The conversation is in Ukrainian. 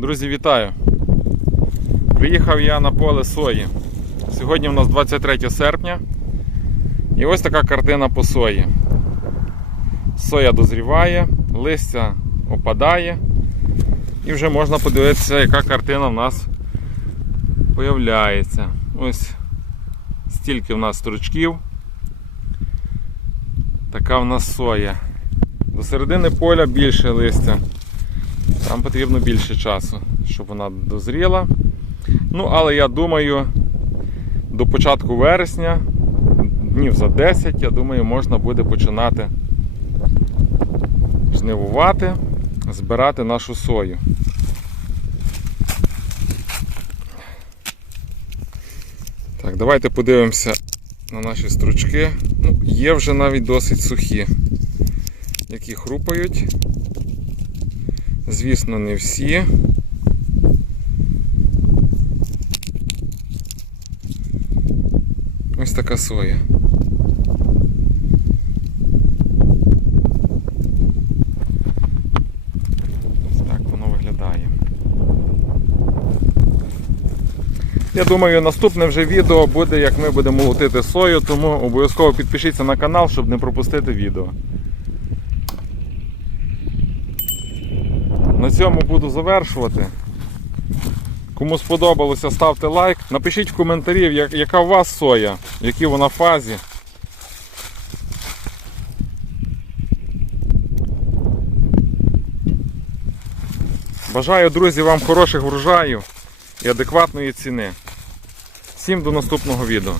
Друзі, вітаю! Приїхав я на поле сої. Сьогодні у нас 23 серпня. І ось така картина по сої. Соя дозріває, листя опадає. І вже можна подивитися, яка картина в нас появляється. Ось стільки в нас стручків. Така в нас соя. До середини поля більше листя. Там потрібно більше часу, щоб вона дозріла. Ну, але я думаю, до початку вересня, днів за 10, я думаю, можна буде починати жнивувати, збирати нашу сою. Так, давайте подивимося на наші стручки. Ну, є вже навіть досить сухі, які хрупають. Звісно, не всі. Ось така соя. Я думаю, наступне вже відео буде, як ми будемо молотити сою, тому обов'язково підпишіться на канал, щоб не пропустити відео. На цьому буду завершувати. Кому сподобалося, ставте лайк. Напишіть в коментарі, яка у вас соя, в якій вона фазі. Бажаю, друзі, вам хороших врожаїв і адекватної ціни. Всім до наступного відео.